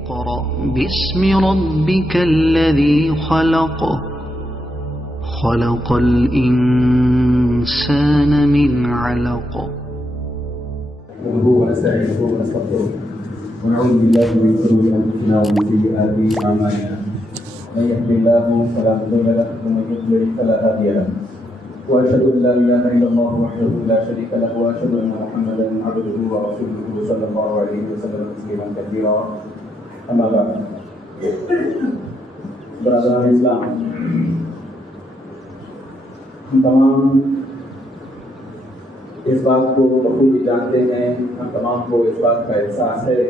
اقرأ باسم ربك الذي خلق خلق الإنسان من علق. نحمده ونستعينه ونستغفره ونعوذ بالله من شرور أنفسنا ومن سيئات أعمالنا. من يهده الله فلا مضل له ومن يضلل فلا هادي له. وأشهد أن لا إله إلا الله وحده لا شريك له وأشهد أن محمدا عبده ورسوله صلى الله عليه وسلم تسليما كثيرا. أما بعد. برادران اسلام، ہم تمام اس بات کو بخوبی جانتے ہیں، ہم تمام کو اس بات کا احساس ہے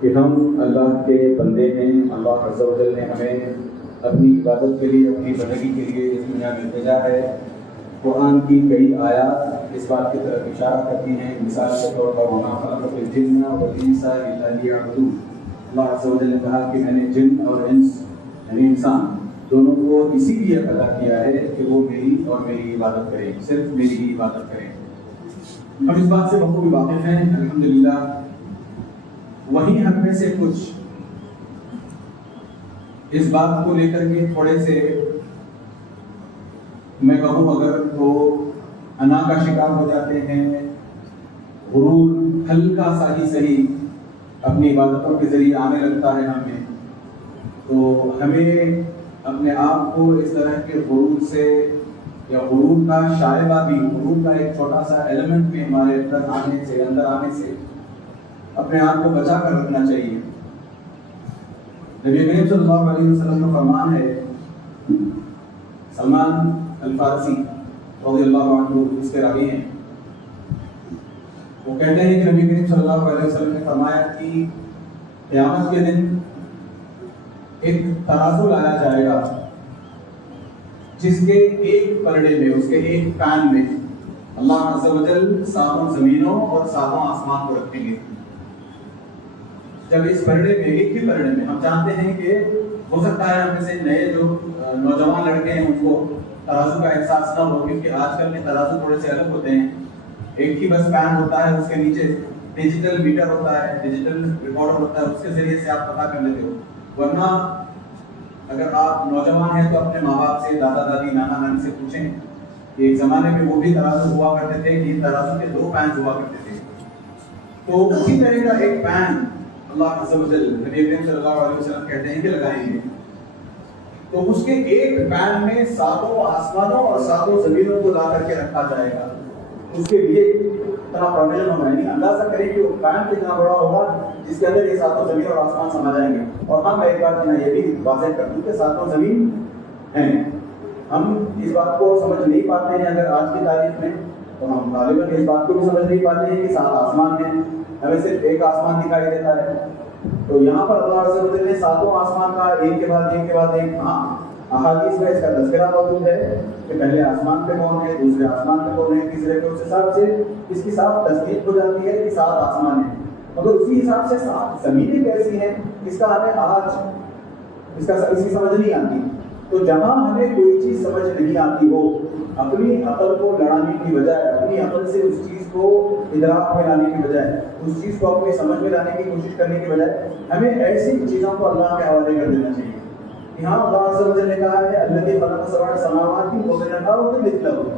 کہ ہم اللہ کے بندے ہیں. اللہ عز و جل نے ہمیں اپنی عبادت کے لیے، اپنی بندگی کے لیے اس دنیا میں بھیجا ہے. قرآن کی کئی آیات اس بات کی طرف اشارہ کرتی ہیں. مثال کے طور پر وما خلقت الجن والانس الا لیعبدون. اللہ عز و جل نے کہا کہ میں نے جن اور انس یعنی انسان دونوں کو اسی لیے پیدا کیا ہے کہ وہ میری اور میری عبادت کریں، صرف میری ہی عبادت کریں. ہم اس بات سے بخوبی واقف ہیں الحمدللہ. وہیں ہم میں سے کچھ اس بات کو لے کر کے تھوڑے سے میں کہوں اگر تو انا کا شکار ہو جاتے ہیں. غرور ہلکا سا ہی صحیح اپنی عبادتوں کے ذریعے آنے لگتا ہے ہمیں. تو ہمیں اپنے آپ کو اس طرح کے غرور سے یا غرور کا شائبہ بھی، غرور کا ایک چھوٹا سا ایلیمنٹ بھی ہمارے اندر آنے سے اپنے آپ کو بچا کر رکھنا چاہیے. نبی کریم صلی اللہ علیہ وسلم کا فرمان ہے، سلمان الفارسی رضی اللہ عنہ اس کے راوی ہیں، وہ کہتے ہیں کہ نبی کریم صلی اللہ علیہ وسلم نے فرمایا کہ قیامت کے دن ایک ترازو لایا جائے گا جس کے ایک پلڑے میں، اس کے ایک کان میں اللہ عز و جل 7 زمینوں اور 7 آسمان کو رکھیں گے. جب اس پلڑے میں، ایک ہی پلڑے میں، ہم جانتے ہیں کہ ہو سکتا ہے ہم میں سے نئے جو نوجوان لڑکے ہیں ان کو ترازو کا احساس نہ ہو، کیونکہ آج کل کے ترازو تھوڑے سے الگ ہوتے ہیں. ایک ہی بس پین ہوتا ہے، اس کے نیچے ڈیجیٹل میٹر ہوتا ہے، ڈیجیٹل ریکارڈر ہوتا ہے، اس کے ذریعے سے آپ پتہ کر لیتے ہو. ورنہ اگر آپ نوجوان ہیں تو اپنے ماں باپ سے، دادا دادی، نانا نانی سے پوچھیں کہ ایک زمانے میں وہ بھی ترازو ہوا کرتے تھے کہ ترازو کے 2 پین ہوا کرتے تھے. تو اسی طرح کا ایک پین اللہ عز و جل نبی کریم صلی اللہ علیہ وسلم کہتے ہیں کہ لگائیں گے. تو اس کے ایک پین میں 7 آسمانوں اور 7 زمینوں کو لا کر کے رکھا جائے گا. اس کے لیے اتنا پروویژن ہونا ہے، اندازہ کریں کہ وہ پین کتنا بڑا ہوگا جس کے اندر یہ 7 زمین اور آسمان سما جائیں گے. اور ہم ایک بات یہ بھی واضح کر دوں کہ 7 زمین ہیں. ہم اس بات کو سمجھ نہیں پاتے ہیں اگر آج کی تاریخ میں، تو ہم غالباً اس بات کو بھی سمجھ نہیں پاتے ہیں کہ 7 آسمان ہیں. ہمیں صرف ایک آسمان دکھائی دیتا ہے. تو یہاں پر اللہ عز و جل نے 7 آسمان کا ایک کے بعد ایک احادیث میں اس کا تذکرہ موجود ہے کہ پہلے آسمان پہ کون ہے، دوسرے آسمان پہ کون ہے، تیسرے پہ. اس حساب سے اس کی صاف تصدیق ہو جاتی ہے کہ 7 آسمان ہیں. مگر اسی حساب سے 7 زمینیں کیسی ہیں اس کا ہمیں آج اس کی سمجھ نہیں آتی. تو جہاں ہمیں کوئی چیز سمجھ نہیں آتی ہو، اپنی عقل کو لڑانے کی بجائے، اپنی عقل سے اس چیز کو ادراک میں لانے کی بجائے، اس چیز کو اپنی سمجھ میں لانے کی کوشش کرنے کی بجائے ہمیں ایسی چیزوں کو اللہ کے حوالے کر دینا چاہیے. یہاں اللہ عز و جل نے کہا ہے الذی خلق 7 سماوات ومنهن مثلهن.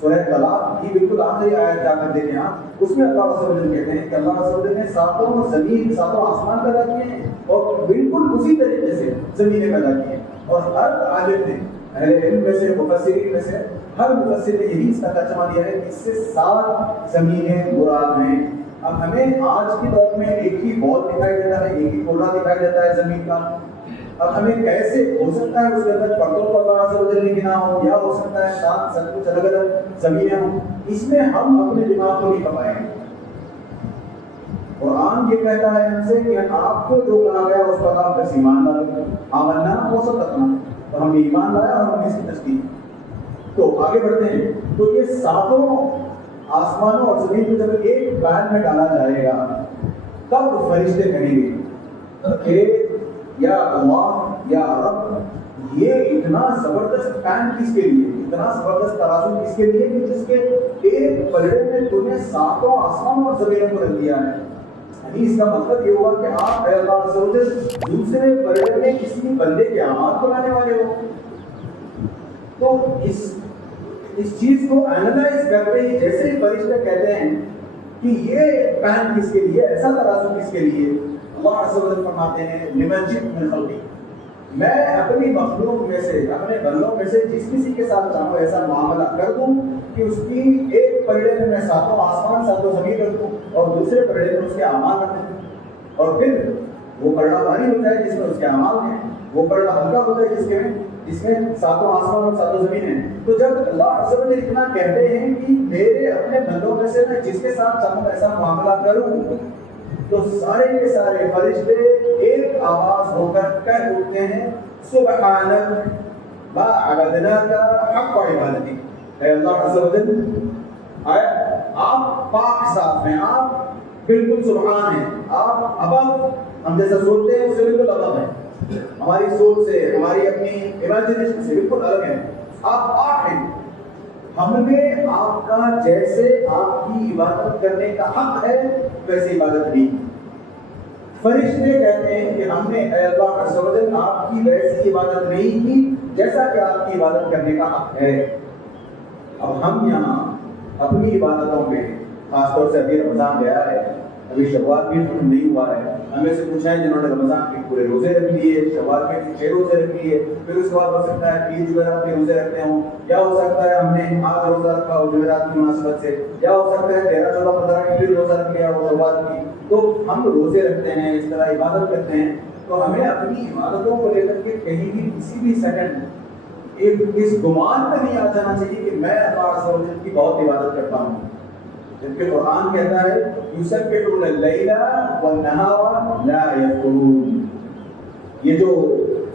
سورہ طلاق کی بالکل آخری آیت جا کر دیکھیں آپ، اس میں اللہ عز و جل کہتے ہیں کہ اللہ عز و جل نے 7 زمین، 7 آسمان پیدا کیے ہیں اور بالکل اسی طریقے سے زمینیں پیدا کی ہیں. اور ہر عالم نے، اہل علم میں سے، مفسرین میں سے ہر مفسر نے یہی اس کا ترجمہ دیا ہے کہ اس سے 7 زمینیں مراد ہیں. اب ہمیں آج کی دور میں ایک ہی بال دکھائی دیتا ہے، ایک ہی کوڑا دکھائی دیتا ہے زمین کا. اب ہمیں کیسے ہو سکتا ہے اس کے اندر پردوں کو اللہ عز و جل نے گنا ہو، یا ہو سکتا ہے 7 سب کچھ الگ الگ زمینیں ہوں. اس میں ہم اپنے دماغ کو نہیں کھپائیں گے. قرآن یہ کہتا ہے ہم سے کہ آپ کو جو کہا گیا اس پر آپ بس ایمان لاؤ. آمنا وہ سب تکنا، تو ہم ایمان لایا اور ہم نے اس کی تصدیق. تو آگے بڑھتے ہیں. تو یہ 7 آسمانوں اور زمین کو جب ایک پین میں ڈالا جائے گا تب فرشتے کہیں گے کہ یا اللہ یا رب، یہ اتنا زبردست پین کس کے لیے، اتنا زبردست ترازو کس کے لیے کہ جس کے ایک پلڑے میں تو نے 7 آسمانوں اور زمینوں کو رکھ دیا ہے. یعنی اس کا مطلب یہ ہوا کہ آپ اے اللہ عز و جل دوسرے پرڑے میں کسی بندے کے اعمال کو لانے والے ہو. تو اس چیز کو اینالائز کرتے ہی جیسے ہی فرشتے کہتے ہیں کہ یہ پین کس کے لیے, ایسا ترازو کس کے لیے, اللہ عز و جل فرماتے ہیں لمن جئت من خلقی, میں اپنی مخلوق میں سے, اپنے بندوں میں سے جس کسی کے ساتھ چاہوں ایسا معاملہ کر دوں کہ اس کی ایک پرڑے میں ساتوں آسمان ساتوں زمین رکھ دوں اور دوسرے پرڑے میں اس کے اعمال رکھ دوں, اور پھر وہ پرڑا بھاری ہو جائے جس میں اس کے اعمال ہیں, وہ پرڑا ہلکا ہو جائے جس میں ساتوں آسمان اور ساتوں زمین ہیں. تو جب اللہ عز و جل اتنا کہتے ہیں کہ میرے اپنے بندوں میں سے میں جس کے ساتھ چاہوں ایسا معاملہ کروں, تو سارے کے سارے فرشتے ایک آواز ہو کر کہہ اٹھتے ہیں سبحانک ما عبدناک حق عبادتی. اے اللہ عز و جل, آپ پاک صاف ہیں, آپ بالکل سبحان ہیں, آپ ابو, ہم جیسا سوچتے ہیں اس سے بالکل الگ ہیں, ہماری سوچ سے, ہماری اپنی امیجنیشن سے بالکل الگ ہیں, آپ پاک ہیں. ہم نے آپ کا جیسے آپ کی عبادت کرنے کا حق ہے ویسے عبادت نہیں کی. فرشتے کہتے ہیں کہ ہم نے اے اللہ عز و جل آپ کی ویسی عبادت نہیں کی جیسا کہ آپ کی عبادت کرنے کا حق ہے. اب ہم یہاں اپنی عبادتوں میں, خاص طور سے ابھی رمضان گیا ہے, ابھی شوال بھی ختم نہیں ہوا ہے, ہمیں سے پوچھا ہے جنہوں نے رمضان کے پورے روزے رکھ لیے, شوال کے 6 روزے رکھ لیے, پھر اس کے بعد ہو سکتا ہے پیر جمعرات کے روزے رکھتے ہوں, یا ہو سکتا ہے ہم نے آج روزہ رکھا ہو جمعرات کی مناسبت سے, یا ہو سکتا ہے 13, 14, 15 کی پھر روزہ رکھ لیا ہو شوال کی. تو ہم روزے رکھتے ہیں, اس طرح عبادت کرتے ہیں, تو ہمیں اپنی عبادتوں کو لے کر کے کہیں بھی کسی بھی سیکنڈ ایک اس گمان پہ نہیں آ جانا چاہیے کہ میں اللہ عز و جل کی بہت عبادت کرتا ہوں. جبکہ قرآن کہتا ہے یسبحون اللیل والنہار لا یفترون. یہ جو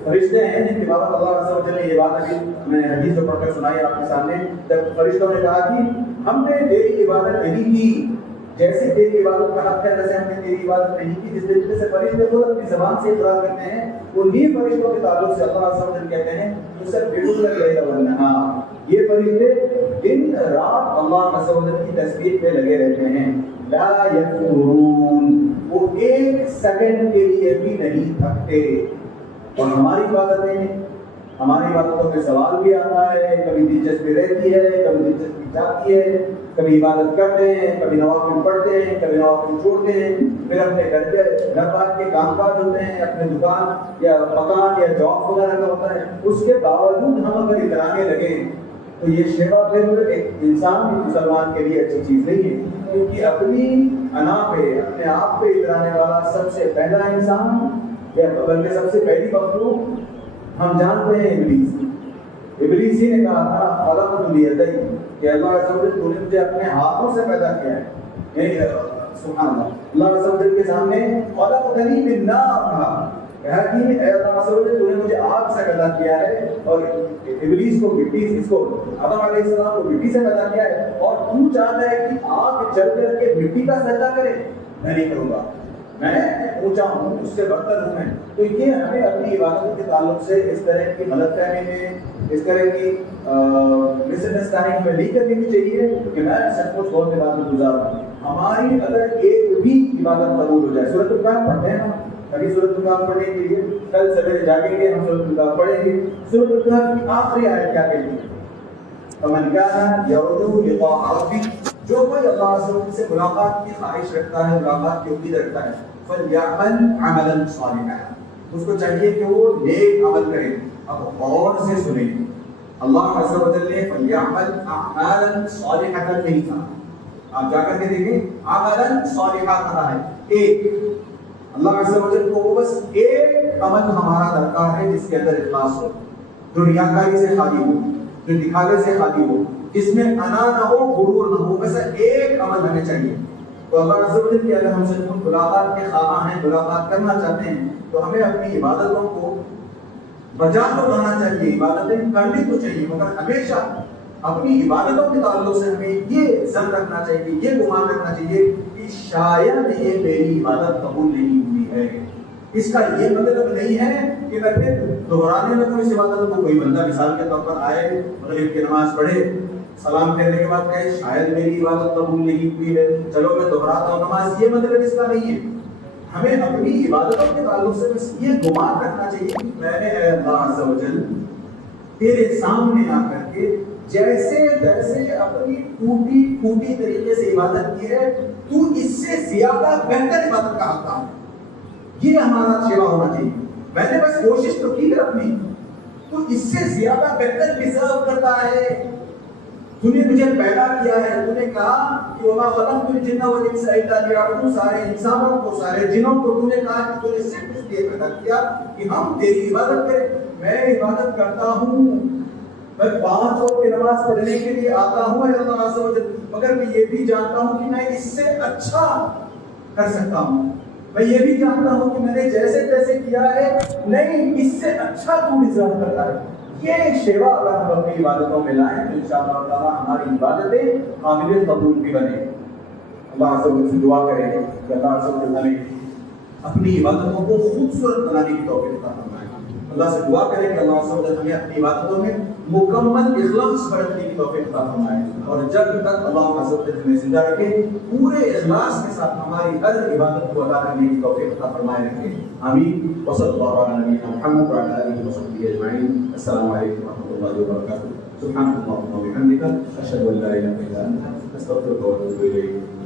فرشتے ہیں جن کی بات اللہ عز و جل نے یہ بات ابھی میں نے حدیث میں پڑھ کر سنائی آپ کے سامنے, جب فرشتوں نے کہا کہ ہم نے تیری عبادت نہیں کی جیسے تیری عبادت کا حق ہے ویسے ہم نے تیری عبادت نہیں کی, جس طریقے سے فرشتے خود اپنی زبان سے اقرار کرتے ہیں, انہی فرشتوں کے تعلق سے اللہ عز و جل کہتے ہیں یسبحون اللیل والنہار. یہ فرشتے دن رات اللہ عز و جل کی تسبیح میں لگے رہتے ہیں. لا یفترون, وہ ایک سیکنڈ کے لیے بھی نہیں تھکتے. اور ہماری عبادتوں میں سوال بھی آتا ہے, کبھی دلچسپی رہتی ہے, کبھی دلچسپی جاتی ہے, کبھی عبادت کرتے ہیں, کبھی نوافل پڑھتے ہیں, کبھی نوافل چھوڑتے ہیں, پھر اپنے گھر بار کے کام کاج ہوتے ہیں, اپنے دکان یا مکان یا جاب وغیرہ کا ہوتا ہے, اس کے باوجود ہم اگر اترانے لگے تو یہ شیوا پھر ایک انسان بھی مسلمان کے لیے اچھی چیز نہیں ہے. کیونکہ اپنی انا پہ, اپنے آپ پہ اترانے والا سب سے پہلا انسان یا بلکہ سب سے پہلی مخلوق ہم جانتے ہیں ابلیس. ابلیس ہی نے کہا تھا خلقت بیدی, کہ اللہ عز و جل تو نے مجھے اپنے ہاتھوں سے پیدا کیا ہے. یعنی سبحان اللہ, اللہ عز و جل کے سامنے خلقتنی من نار, کہا کہ اے اللہ عز و جل تو نے مجھے آگ سے پیدا کیا ہے, اور ابلیس کو مٹی, اس کو آدم علیہ السلام کو مٹی سے پیدا کیا ہے, اور تو چاہتا ہے کہ آگ جل کر کے مٹی کا سجدہ کرے. میں نہیں کروں گا, میں اونچا ہوں, اس سے برتر ہوں میں. تو یہ ہمیں اپنی عبادت کے تعلق سے اس طرح کی غلط فہمی میں, اس طرح کی مس انڈرسٹینڈنگ میں نہیں کرنی چاہیے کہ میں سب کچھ بہت عبادت گزار ہوں. ہماری اگر ایک بھی عبادت قبول ہو جائے, سورۃ الکہف پڑھتے ہیں ہم, ابھی سورۃ الکہف پڑھنے کے لیے کل سویرے جاگیں گے, ہم سورۃ الکہف پڑھیں گے. سورۃ الکہف کی آخری آیت کیا کہتی ہے؟ فمن کان یرجو لقاء ربہ, جو کوئی اللہ عز و جل سے ملاقات کی خواہش رکھتا ہے, ملاقات کی امید رکھتا ہے, فلیعمل عملا صالحا, اس کو چاہیے کہ وہ نیک عمل کرے. اب غور سے سنیں, اللہ عز و جل نے فلیعمل اعمالا صالحا نہیں کہا, آپ جا کر کے دیکھیں عملا صالحا کہا ہے. ایک اللہ عز و جل کو وہ بس ایک عمل ہمارا درکار ہے جس کے اندر اخلاص ہو, جو ریاکاری سے خالی ہو, جو دکھاوے سے خالی ہو, جس میں انا نہ ہو, غرور نہ ہو, بس ایک عمل ہمیں چاہیے. تو اللہ عز و جل کی اگر ہم سے ملاقات کے خواہاں ہیں, ملاقات کرنا چاہتے ہیں, تو ہمیں اپنی عبادتوں کو بجا تو لانا چاہیے, عبادتیں کرنی تو چاہیے, مگر ہمیشہ اپنی عبادتوں کے تعلق سے ہمیں یہ ظن رکھنا چاہیے, یہ گمان رکھنا چاہیے کہ شاید یہ میری عبادت قبول نہیں ہوئی ہے. اس کا یہ مطلب نہیں ہے کہ میں پھر دہرانے لگوں اس عبادت کو. کوئی بندہ مثال کے طور پر آئے, مغرب کی نماز پڑھے, سلام پھیرنے کے بعد کہے شاید میری عبادت قبول نہیں ہوئی ہے, چلو میں دہراتا ہوں نماز, یہ مطلب اس کا نہیں ہے. ہمیں اپنی عبادتوں کے تعلق سے بس یہ گمان رکھنا چاہیے کہ میں نے اے اللہ عز و جل تیرے سامنے آ کر کے جیسے تیسے اپنی ٹوٹی پھوٹی طریقے سے عبادت کی ہے، تو اس سے زیادہ بہتر عبادت کا حقدار ہے، یہ ہمارا شیوا ہونا چاہیے۔ میں نے بس کوشش تو کی ہے اپنی، تو اس سے زیادہ بہتر ڈیزرو کرتا ہے۔ تو نے مجھے پیدا کیا ہے، تو نے کہا کہ وما خلقت الجن والانس الا ليعبدون، سارے انسانوں کو سارے جنوں کو تو نے کہا کہ تو نے صرف اس لیے پیدا کیا کہ ہم تیری عبادت کریں۔ میں عبادت کرتا ہوں، میں 5 وقت کی نماز پڑھنے کے لیے آتا ہوں اے اللہ عز و جل، مگر میں یہ بھی جانتا ہوں کہ میں اس سے اچھا کر سکتا ہوں، میں یہ بھی جانتا ہوں کہ میں نے جیسے تیسے کیا ہے، نہیں اس سے اچھا تو ڈیزرو کرتا ہے۔ یہ شیوا اگر ہم اپنی عبادتوں میں لائیں تو انشاءاللہ تعالیٰ ہماری عبادتیں قابل قبول بھی بنے۔ اللہ عز و جل سے دعا کریں کہ اللہ عز و جل ہمیں اپنی عبادتوں کو خوبصورت بنانے کی توفیق عطا فرمائے۔ اللہ سے دعا کریں کہ اللہ عز و جل ہمیں اپنی عبادتوں میں مکمل اخلاص برتنے کی توفیق عطا فرمائے، اور جب تک اللہ عز و جل ہمیں زندہ رکھے پورے اخلاص کے ساتھ ہماری ہر عبادت کو ادا کرنے کی توفیق عطا فرمائے رکھے، آمین۔ وصلی اللہ علی نبینا محمد وعلی آلہ وصحبہ اجمعین۔ السلام علیکم ورحمۃ اللہ وبرکاتہ۔ سبحانک اللہم وبحمدک، اشہد ان لا الہ الا انت، استغفرک واتوب الیک۔